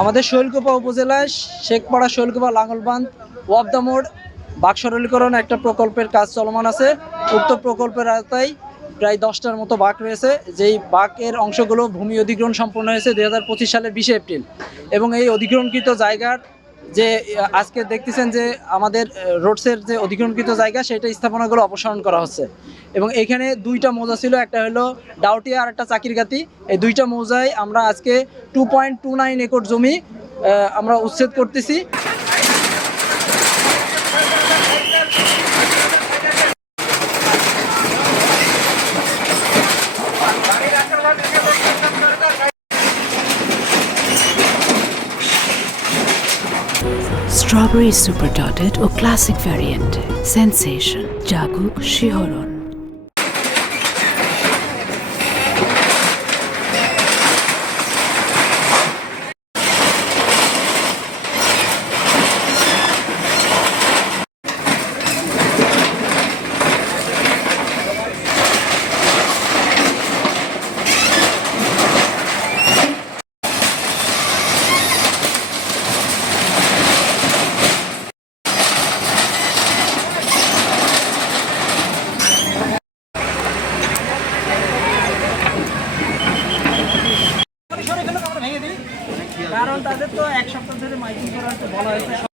আমাদের শৈলকুপা উপজেলায় শেখপাড়া শৈলকুপা লাঙ্গলবান্ধ ওয়াবদা মোড় বাঁক সরলীকরণ একটা প্রকল্পের কাজ চলমান আছে। উক্ত প্রকল্পের আওতায় প্রায় 10টার মতো বাঁক রয়েছে, যেই বাঁকের অংশগুলো ভূমি অধিগ্রহণ সম্পন্ন হয়েছে 2025 সালের 20 এপ্রিল। এবং এই অধিগ্রহণকৃত জায়গার যে আজকে দেখতেছেন যে আমাদের রোডসের যে অধিগ্রহণকৃত জায়গা সেটা স্থাপনাগুলো অপসারণ করা হচ্ছে। এবং এখানে দুইটা মৌজা ছিল, একটা হলো ডাউটিয়া আর একটা চাকিরগাতি। এই দুইটা মৌজায় আমরা আজকে 2.29 একর জমি আমরা উচ্ছেদ করতেছি। স্ট্রবেরি সুপার ডটেড ও ক্লাসিক ভ্যারিয়েন্টে সেন্সেশন জাগুক শিহরণ। কারণ তাদের তো এক সপ্তাহ ধরে মাইকিং করার বলা হয়েছে।